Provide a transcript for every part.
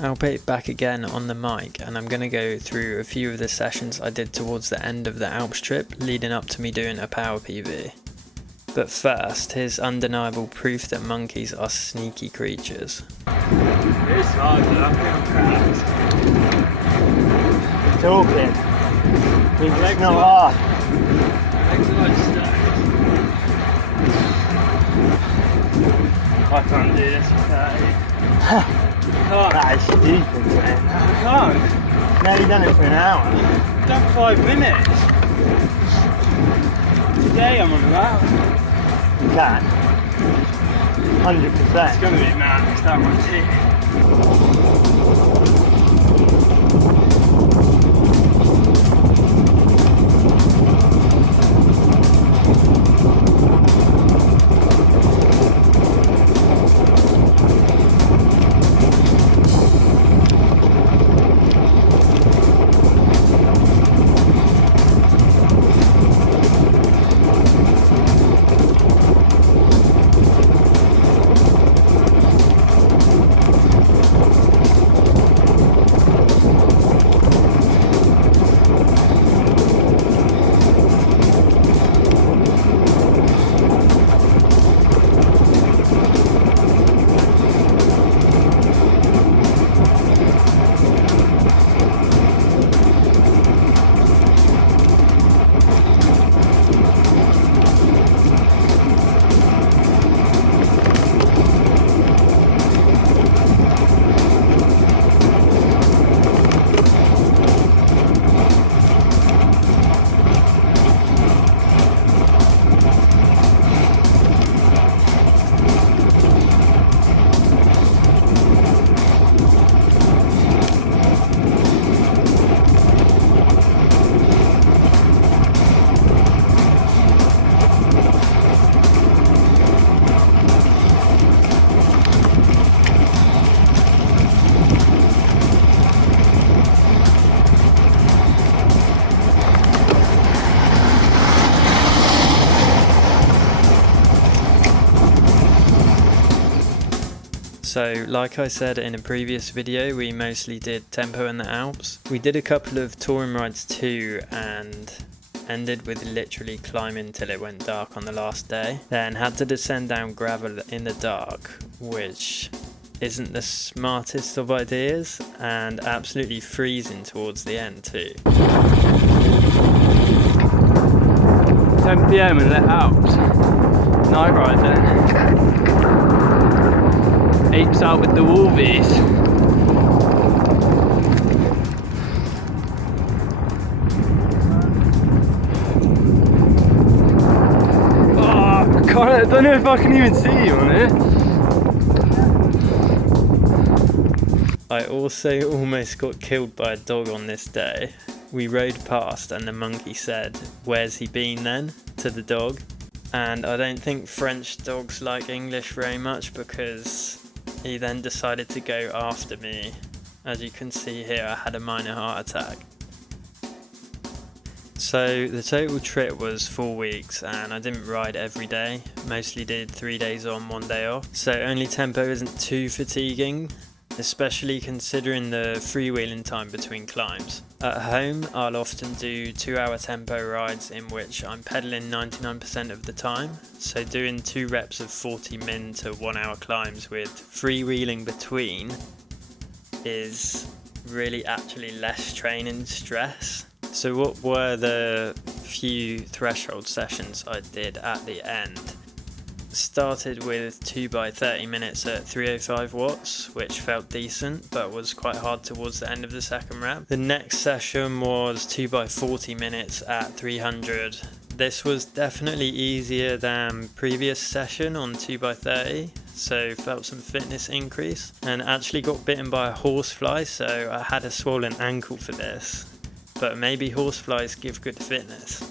Alpe Ape back again on the mic, and I'm going to go through a few of the sessions I did towards the end of the Alps trip leading up to me doing a power PB. But first, here's undeniable proof that monkeys are sneaky creatures. It's hard, but I'm feeling cracked. Talking. It's not hard. Legs are like stuck. I can't do this without you. Can't. That is stupid, man. I can't. Nearly done it for an hour. I've done 5 minutes. Today I'm on a lap. You can. 100%. It's going to be mad, that one too. So, like I said in a previous video, we mostly did tempo in the Alps. We did a couple of touring rides too, and ended with literally climbing till it went dark on the last day. Then had to descend down gravel in the dark, which isn't the smartest of ideas, and absolutely freezing towards the end too. 10 PM and let Alps. Night ride then. Apes out with the wolvies. Oh, I don't know if I can even see you on it. I also almost got killed by a dog on this day. We rode past and the monkey said, "Where's he been then?" to the dog. And I don't think French dogs like English very much, because he then decided to go after me. As you can see here, I had a minor heart attack. So the total trip was 4 weeks, and I didn't ride every day, mostly did 3 days on, 1 day off. So only tempo isn't too fatiguing, especially considering the freewheeling time between climbs. At home, I'll often do 2-hour tempo rides in which I'm pedaling 99% of the time, so doing 2 reps of 40 min to 1 hour climbs with freewheeling between is really actually less training stress. So what were the few threshold sessions I did at the end? Started with 2 by 30 minutes at 305 watts, which felt decent but was quite hard towards the end of the second rep. The next session was 2 by 40 minutes at 300. This was definitely easier than previous session on 2 by 30, so felt some fitness increase, and actually got bitten by a horsefly, so I had a swollen ankle for this, but maybe horseflies give good fitness.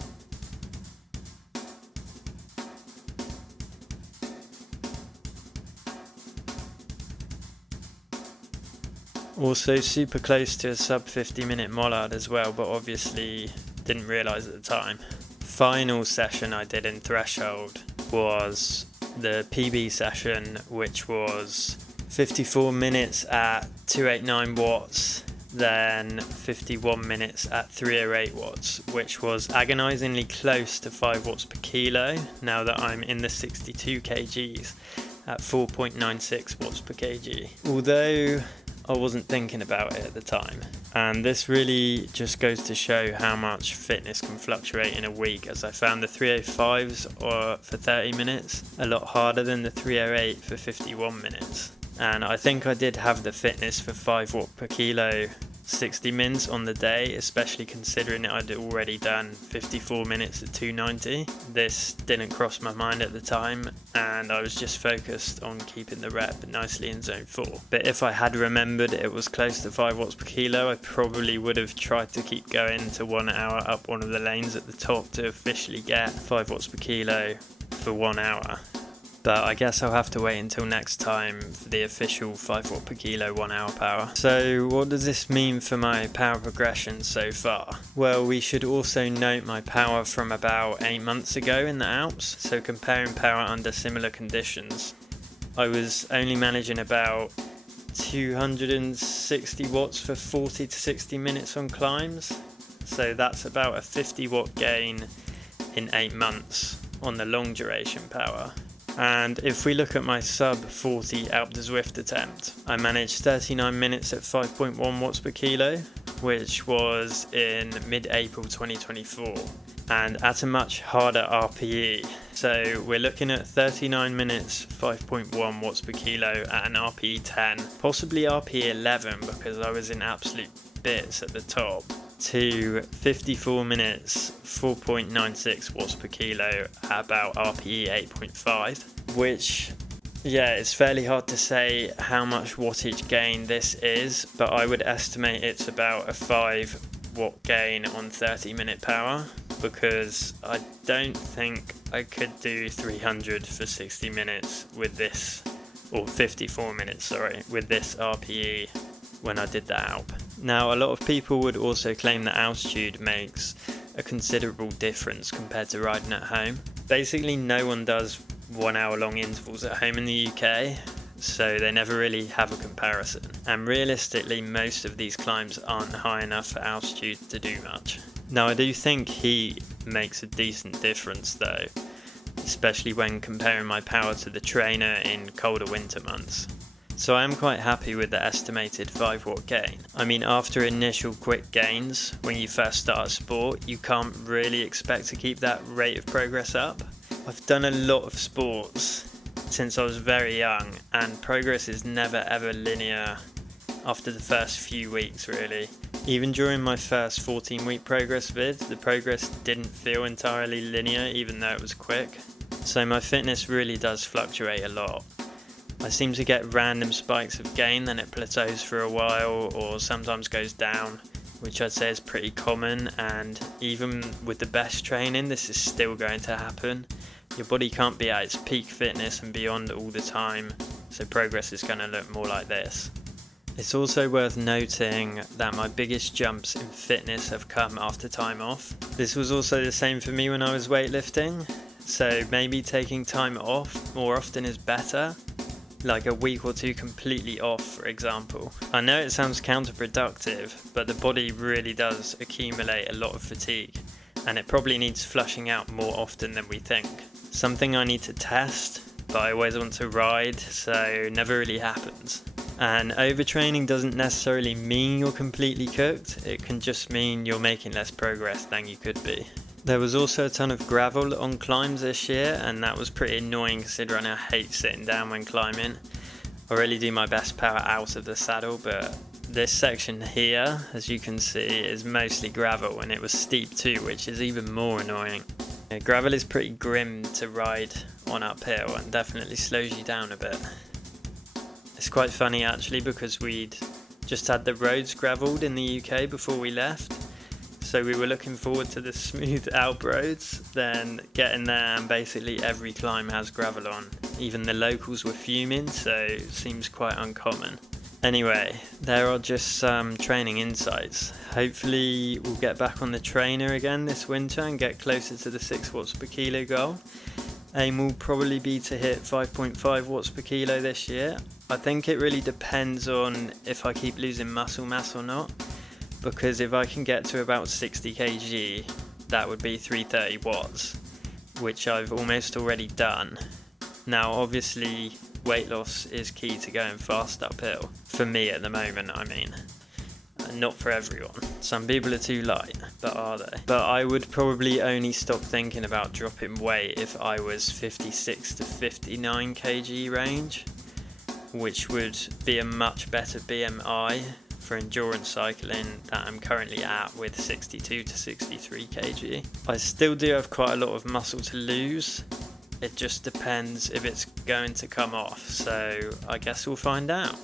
Also super close to a sub 50 minute mollard as well, but obviously didn't realise at the time. Final session I did in threshold was the PB session, which was 54 minutes at 289 watts, then 51 minutes at 308 watts, which was agonizingly close to 5 watts per kilo now that I'm in the 62 kgs at 4.96 watts per kg. Although I wasn't thinking about it at the time. And this really just goes to show how much fitness can fluctuate in a week, as I found the 305s for 30 minutes a lot harder than the 308 for 51 minutes. And I think I did have the fitness for 5 watt per kilo 60 mins on the day, especially considering I'd already done 54 minutes at 290. This didn't cross my mind at the time, and I was just focused on keeping the rep nicely in zone 4. But if I had remembered it was close to 5 watts per kilo, I probably would have tried to keep going to 1 hour up one of the lanes at the top to officially get 5 watts per kilo for 1 hour. But I guess I'll have to wait until next time for the official 5 watt per kilo 1 hour power. So what does this mean for my power progression so far? Well, we should also note my power from about 8 months ago in the Alps. So comparing power under similar conditions, I was only managing about 260 watts for 40 to 60 minutes on climbs. So that's about a 50 watt gain in 8 months on the long duration power. And if we look at my sub 40 Alpe Zwift attempt, I managed 39 minutes at 5.1 watts per kilo, which was in mid-April 2024, and at a much harder RPE. So we're looking at 39 minutes, 5.1 watts per kilo at an RPE 10, possibly RPE 11 because I was in absolute bits at the top, to 54 minutes, 4.96 watts per kilo at about RPE 8.5, which, yeah, it's fairly hard to say how much wattage gain this is, but I would estimate it's about a 5 watt gain on 30-minute power, because I don't think I could do 300 for 60 minutes with this, or 54 minutes, sorry, with this RPE when I did the Alp. Now, a lot of people would also claim that altitude makes a considerable difference compared to riding at home. Basically, no one does 1 hour long intervals at home in the UK, so they never really have a comparison. And realistically, most of these climbs aren't high enough for altitude to do much. Now, I do think heat makes a decent difference though, especially when comparing my power to the trainer in colder winter months. So I am quite happy with the estimated 5 watt gain. I mean, after initial quick gains, when you first start a sport, you can't really expect to keep that rate of progress up. I've done a lot of sports since I was very young, and progress is never ever linear after the first few weeks really. Even during my first 14-week progress vid, the progress didn't feel entirely linear even though it was quick. So my fitness really does fluctuate a lot. I seem to get random spikes of gain, then it plateaus for a while or sometimes goes down, which I'd say is pretty common, and even with the best training this is still going to happen. Your body can't be at its peak fitness and beyond all the time, so progress is going to look more like this. It's also worth noting that my biggest jumps in fitness have come after time off. This was also the same for me when I was weightlifting, so maybe taking time off more often is better. Like a week or two completely off, for example. I know it sounds counterproductive, but the body really does accumulate a lot of fatigue, and it probably needs flushing out more often than we think. Something I need to test, but I always want to ride, so never really happens. And overtraining doesn't necessarily mean you're completely cooked, it can just mean you're making less progress than you could be. There was also a ton of gravel on climbs this year, and that was pretty annoying considering I hate sitting down when climbing. I really do my best power out of the saddle, but this section here, as you can see, is mostly gravel, and it was steep too, which is even more annoying. Gravel is pretty grim to ride on uphill and definitely slows you down a bit. It's quite funny actually, because we'd just had the roads gravelled in the UK before we left. So we were looking forward to the smooth Alp roads, then getting there and basically every climb has gravel on. Even the locals were fuming, so it seems quite uncommon. Anyway, there are just some training insights. Hopefully we'll get back on the trainer again this winter and get closer to the 6 watts per kilo goal. Aim will probably be to hit 5.5 watts per kilo this year. I think it really depends on if I keep losing muscle mass or not, because if I can get to about 60 kg, that would be 330 watts, which I've almost already done. Now obviously weight loss is key to going fast uphill, for me at the moment I mean. Not for everyone. Some people are too light, but are they? But I would probably only stop thinking about dropping weight if I was 56 to 59 kg range, which would be a much better BMI for endurance cycling that I'm currently at with 62 to 63 kg. I still do have quite a lot of muscle to lose. It just depends if it's going to come off, so I guess we'll find out.